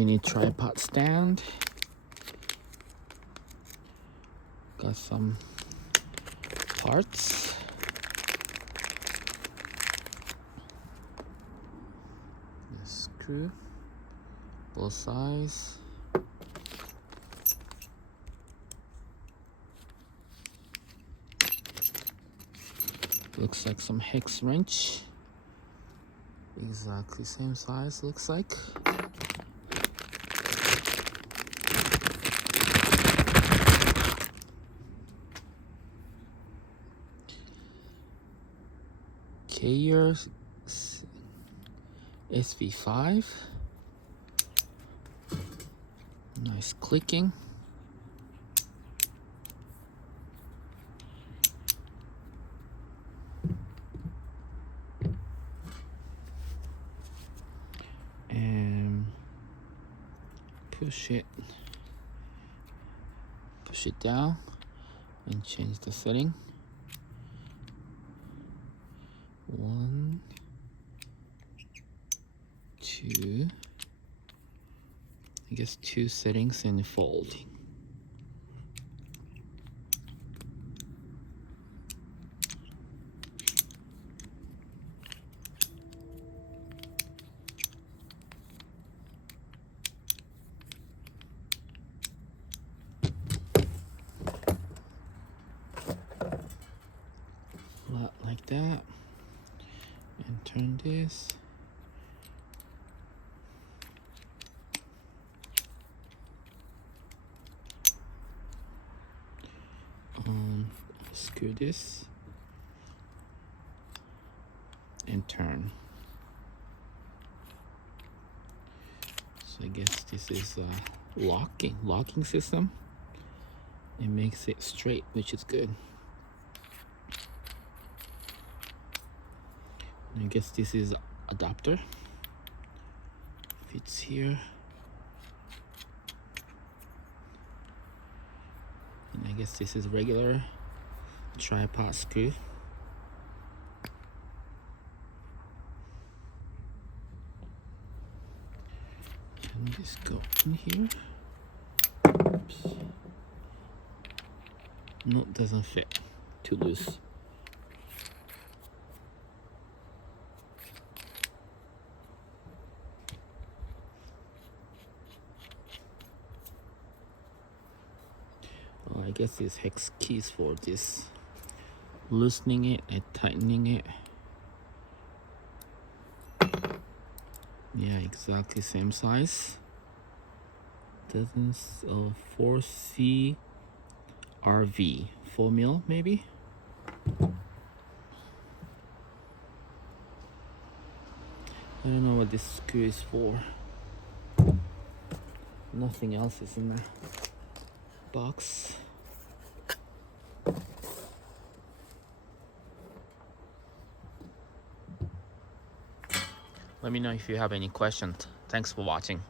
mini tripod stand. Got some parts. The screw, both sides. Looks like some hex wrench. Exactly same size, looks like. Cayer SV5. Nice clicking. And push it down and change the setting. 1, 2, I guess 2 settings and folding. Like that, and turn this. Screw this and turn. So I guess this is a locking system. It makes it straight, which is good. I guess this is adapter. Fits here. And I guess this is regular tripod screw. And this go in here. Oops. No, it doesn't fit. Too loose. I guess these hex keys for this, loosening it and tightening it. Yeah, exactly same size. Doesn't 4C RV 4 mil maybe. I don't know what this screw is for. Nothing else is in the box. Let me know if you have any questions. Thanks for watching.